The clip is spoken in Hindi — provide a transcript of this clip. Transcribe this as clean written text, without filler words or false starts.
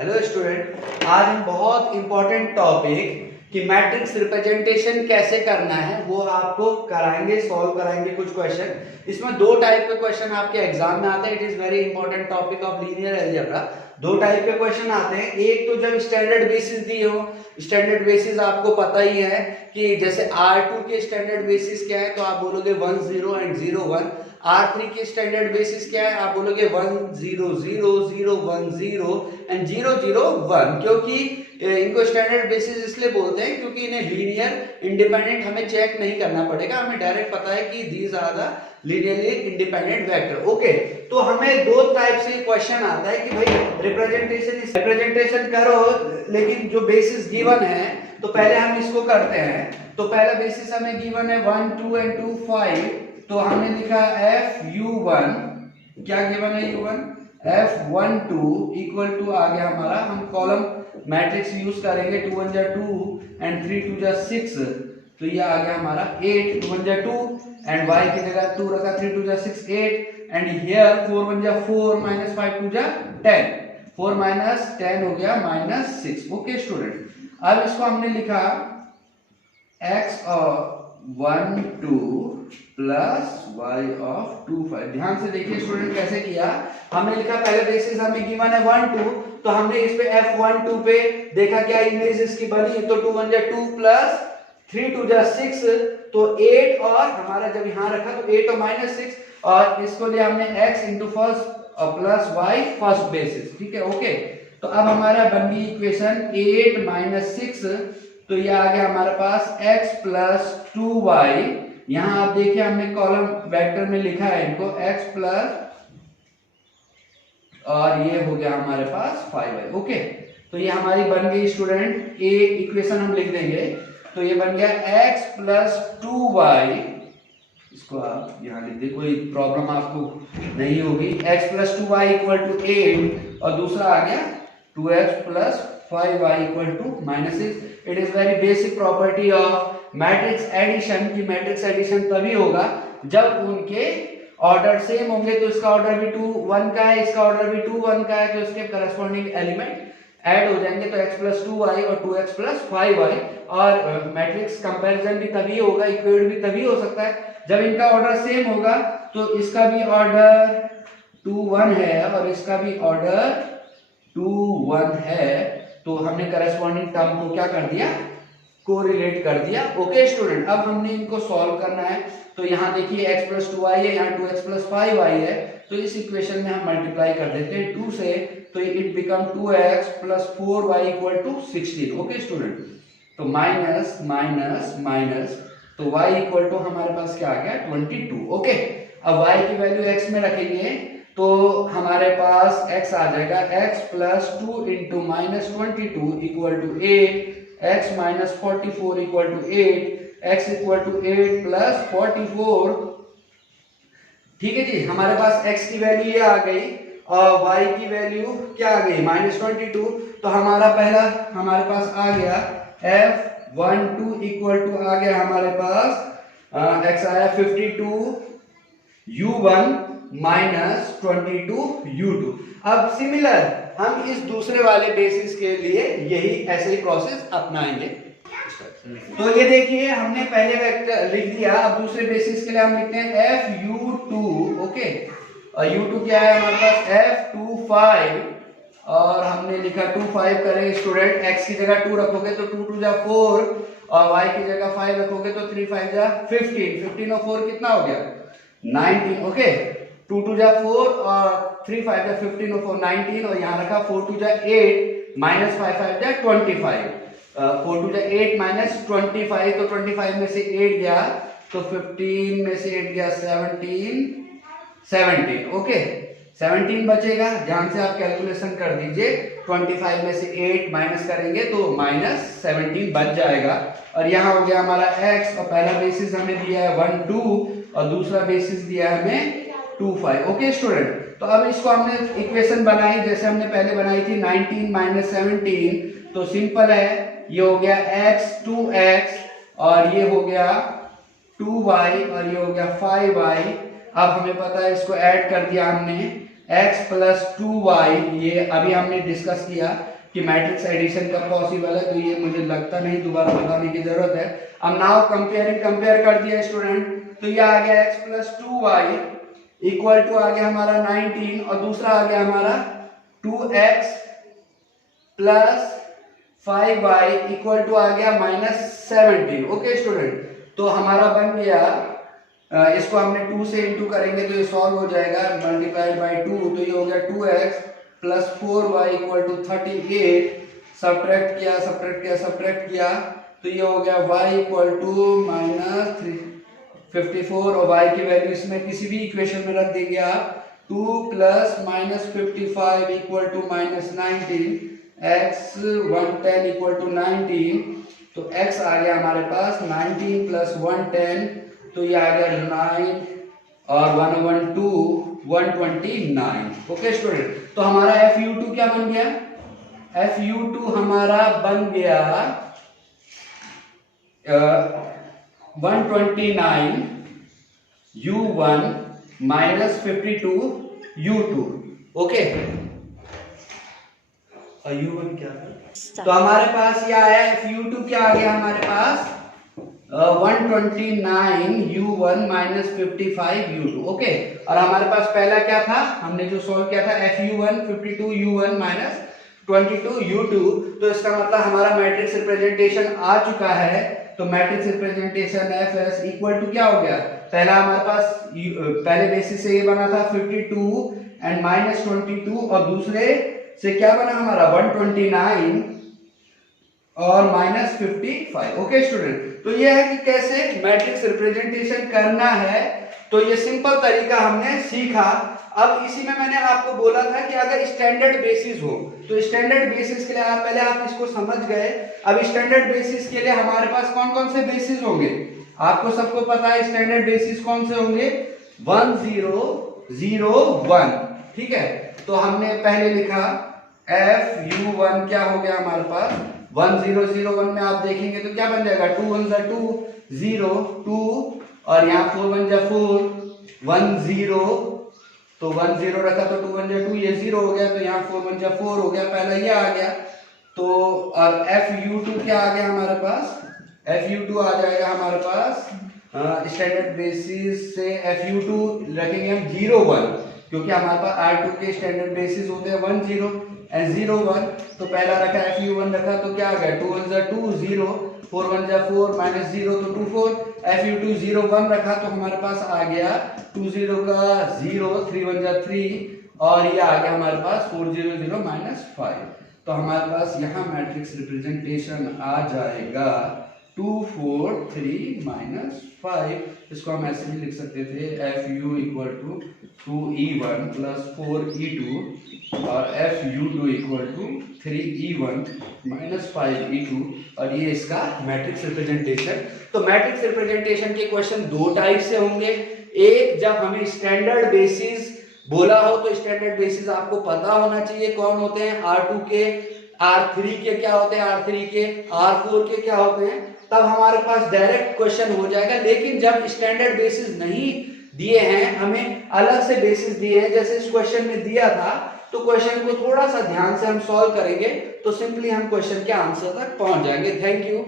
हेलो स्टूडेंट, आज हम बहुत इंपॉर्टेंट टॉपिक कि मैट्रिक्स रिप्रेजेंटेशन कैसे करना है वो आपको कराएंगे, सॉल्व कराएंगे कुछ क्वेश्चन। इसमें दो टाइप के क्वेश्चन आपके एग्जाम में आते हैं। It is very important topic of linear algebra. दो टाइप के क्वेश्चन आते हैं। एक तो जब स्टैंडर्ड बेसिस दी हो, स्टैंडर्ड बेसिस आपको पता ही है कि जैसे R2 के स्टैंडर्ड बेसिस क्या है, तो आप बोलोगे 1 0 एंड 0 1। R3 की स्टैंडर्ड बेसिस क्या है, आप बोलोगे 1 0 0 0 1 0 एंड 0 0 1। क्योंकि इनको स्टैंडर्ड बेसिस इसलिए बोलते हैं क्योंकि इन्हें लीनियर इंडिपेंडेंट हमें चेक नहीं करना पड़ेगा, हमें डायरेक्ट पता है कि these are the linearly independent vector. Okay, तो हमें दो टाइप से क्वेश्चन आता है कि भाई रिप्रेजेंटेशन करो, लेकिन जो बेसिस गिवन है तो पहले हम इसको करते हैं। तो पहला बेसिस हमें गिवन है 1 2 एंड 2 5। तो हमने लिखा FU1, क्या गिवन है U1, F12 इक्वल टू आ गया हमारा, हम कॉलम मैट्रिक्स यूज करेंगे 2 1 जा 2 एंड 3 2 जा 6। तो ये आ गया हमारा 8 2 1 जा 2 एंड y की जगह 2 रखा, 3 2 जा 6 8 एंड हियर 4 1 जा 4 माइनस 5 2 जा 10, 4 माइनस 10 हो गया माइनस 6। ओके स्टूडेंट, अब इसको हमने लिखा x और 1 2 प्लस y ऑफ 2 5। ध्यान से देखिए स्टूडेंट कैसे किया। हमने लिखा पहले बेसिस हमें गिवन है 1 2, तो हमने इस पे F12 पे देखा क्या इमेज इसकी बनी, तो 2 1 जा 2 प्लस 3 2 जा 6, तो 8 और हमारा जब यहाँ रखा तो 8 और माइनस 6 और इसको लिया हमने x इंटू फर्स्ट और प्लस y फर्स्ट बेसिस। ठीक है, ओके। तो अब हमारा बन गई इक्वेशन 8 माइनस 6, तो ये आ गया हमारे पास x प्लस 2y। यहाँ आप देखिए हमने कॉलम वेक्टर में लिखा है इनको x प्लस, और ये हो गया हमारे पास 5y। ओके, तो ये हमारी बन गई स्टूडेंट ए इक्वेशन हम लिख देंगे। तो ये बन गया x प्लस 2y, इसको आप यहाँ लिख दे, कोई प्रॉब्लम आपको नहीं होगी। x plus 2y equal to 8 और दूसरा आ गया 2x plus 5y equal to minus 6। It is very basic property of matrix addition की मैट्रिक्स एडिशन तभी होगा जब उनके ऑर्डर सेम होंगे। तो इसका ऑर्डर भी 2 1 का है, इसका ऑर्डर भी 2 1 का है, तो इसके करस्पॉन्डिंग एलिमेंट ऐड हो जाएंगे, तो x प्लस 2y और 2x प्लस 5y। और मैट्रिक्स कंपैरिजन भी तभी होगा, इक्वेट भी तभी हो सकता है जब इनका ऑर्डर सेम होगा। तो इसका भी ऑर्डर 2 1 है और इसका भी ऑर्डर 2 1 है, तो हमने करस्पॉन्डिंग टर्म को क्या कर दिया, कोरिलेट कर दिया। ओके स्टूडेंट, अब हमने इनको सॉल्व करना है। तो यहाँ देखिए x प्लस 2y है, यहाँ 2x प्लस 5y है, तो इस इक्वेशन में हम मल्टीप्लाई कर देते हैं 2 से, तो it become 2x plus 4y equal to 16। Okay student, तो माइनस माइनस माइनस, तो y इक्वल टू हमारे पास क्या आ गया 22। ओके, अब y की वैल्यू x में रखेंगे तो हमारे पास x आ जाएगा x plus 2 into minus 22 equal to 8, x minus 44 equal to 8, x equal to 8 plus 44। ठीक है जी, हमारे पास x की वैल्यू ये आ गई और y की वैल्यू क्या आ गई माइनस 22। तो हमारा पहला हमारे पास आ गया F12 इक्वल टू आ गया हमारे पास x आया 52 U1 माइनस 22 U2। अब सिमिलर हम इस दूसरे वाले बेसिस के लिए यही ऐसे ही प्रोसेस अपनाएंगे। तो ये देखिए हमने पहले वेक्टर लिख दिया, अब दूसरे बेसिस के लिए हम लिखते हैं FU2। ओके, और U2 क्या है हमारे पास F25, और हमने लिखा 2 5 करें स्टूडेंट, x की जगह 2 रखोगे तो 2 2 जा 4 और y की जगह 5 रखोगे तो 3 5 जा 15, 15 और 4 कितना हो गया 19। ओके, 2 2 जा 4 और 3 5 जा 15 और 4 19, और यहाँ रखा 4 2 जा 8 माइनस 5 5 जा 25, 4 2 जा 8 माइनस 25, तो 25 में से 8 गया तो 15 में से 8 गया 17। ओके, 17 बचेगा, ध्यान से आप कैलकुलेशन कर दीजिए। 25 में से 8 माइनस करेंगे तो माइनस 17 बच जाएगा। और यहाँ हो गया हमारा x, और पहला बेसिस हमें दिया है 1 2 और दूसरा बेसिस दिया है हमें 2 5। ओके स्टूडेंट, तो अब इसको हमने इक्वेशन बनाई जैसे हमने पहले बनाई थी 19 माइनस 17, तो सिंपल है, ये हो गया x 2x और ये हो गया 2y और ये हो गया 5y। अब हमें पता है इसको ऐड कर दिया हमने, x प्लस 2y, ये अभी हमने डिस्कस किया कि मैट्रिक्स एडिशन कब पॉसिबल है, तो ये मुझे लगता नहीं दोबारा बताने की जरूरत है। अब नाउ कंपेयर कर दिया स्टूडेंट, तो ये आ गया x plus 2y equal to आ गया हमारा 19 और दूसरा आ गया हमारा 2x plus 5y equal to आ गया -17। ओके स्टूडेंट, तो हमारा बन गया, इसको हमने 2 से इंटू करेंगे तो ये सॉल्व हो जाएगा, मल्टीप्लाइड बाय 2, तो ये हो गया 2x plus 4y equal to 38। Subtract किया तो ये हो गया y इक्वल टू -54 और y की वैल्यू इसमें किसी भी इक्वेशन में रख देंगे आप। 2 plus -55 equal to -19, x 110 equal to 19, तो x आ गया हमारे पास 19 प्लस 110, तो ये आ गया 9 और 129। ओके स्टूडेंट, तो हमारा FU2 क्या बन गया? FU2 हमारा बन गया 129 U1 माइनस 52 U2। ओके, और U1 क्या था? तो हमारे पास ये आया FU2 क्या आ गया हमारे पास 129 U1 माइनस 55 U2। ओके, और हमारे पास पहला क्या था, हमने जो सोल्व किया था FU1 52 U1 माइनस 22 U2, तो इसका मतलब हमारा मैट्रिक्स रिप्रेजेंटेशन आ चुका है। तो matrix representation FS equal to क्या हो गया, पहला हमारे पास पहले बेसिस से ये बना था 52 एंड माइनस 22, और दूसरे से क्या बना हमारा 129 और माइनस 55। ओके स्टूडेंट, तो ये है कि कैसे मैट्रिक्स रिप्रेजेंटेशन करना है, तो ये सिंपल तरीका हमने सीखा। अब इसी में मैंने आपको बोला था कि अगर स्टैंडर्ड बेसिस हो, तो स्टैंडर्ड बेसिस के लिए पहले आप इसको समझ गए। अब स्टैंडर्ड बेसिस के लिए हमारे पास कौन कौन से बेसिस होंगे, आपको सबको पता है स्टैंडर्ड बेसिस कौन से होंगे, 1 0 0 1। ठीक है, तो हमने पहले लिखा FU1 क्या हो गया हमारे पास 1 0 0 1 में आप देखेंगे तो क्या बन जाएगा 2 1 2 0 2, और यहाँ 4 1 4 1 0, तो 1 0 रखा तो 2 1 2, ये 0 हो गया, तो यहाँ 4 1 4 हो गया, पहला ये आ गया। तो और FU2 क्या आ गया हमारे पास, FU2 आ जाएगा हमारे पास स्टैंडर्ड बेसिस से FU2 रखेंगे हम 0 1, क्योंकि हमारे पास R2 के स्टैंडर्ड बेसिस होते हैं 1 0 एंड 0 1, तो पहला रखा FU1 रखा तो क्या आ गया 2 1 2 0, 4 1 4 माइनस 0 तो 2 4, FU2 0 1 रखा तो हमारे पास आ गया 2 0 का 0, 3 1 3, और ये आ गया हमारे पास 4 0 0 माइनस 5। तो हमारे पास यहाँ मैट्रिक्स रिप्रेजेंटेशन आ जाएगा 2 4 3 माइनस 5। इसको हम ऐसे भी लिख सकते थे FU equal to 2E1 plus 4E2 और FU2 equal to 3E1 minus 5E2, और ये इसका मैट्रिक्स रिप्रेजेंटेशन। तो मैट्रिक्स रिप्रेजेंटेशन के क्वेश्चन दो टाइप से होंगे, एक जब हमें स्टैंडर्ड बेसिस बोला हो, तो स्टैंडर्ड बेसिस आपको पता होना चाहिए कौन होते हैं, R2 के, R3 के क्या होते हैं, R3 के, R4 के क्या होते हैं, तब हमारे पास डायरेक्ट क्वेश्चन हो जाएगा। लेकिन जब स्टैंडर्ड बेसिस नहीं दिए हैं, हमें अलग से बेसिस दिए हैं, जैसे इस क्वेश्चन में दिया था, तो क्वेश्चन को थोड़ा सा ध्यान से हम सॉल्व करेंगे तो सिंपली हम क्वेश्चन के आंसर तक पहुंच जाएंगे। Thank you.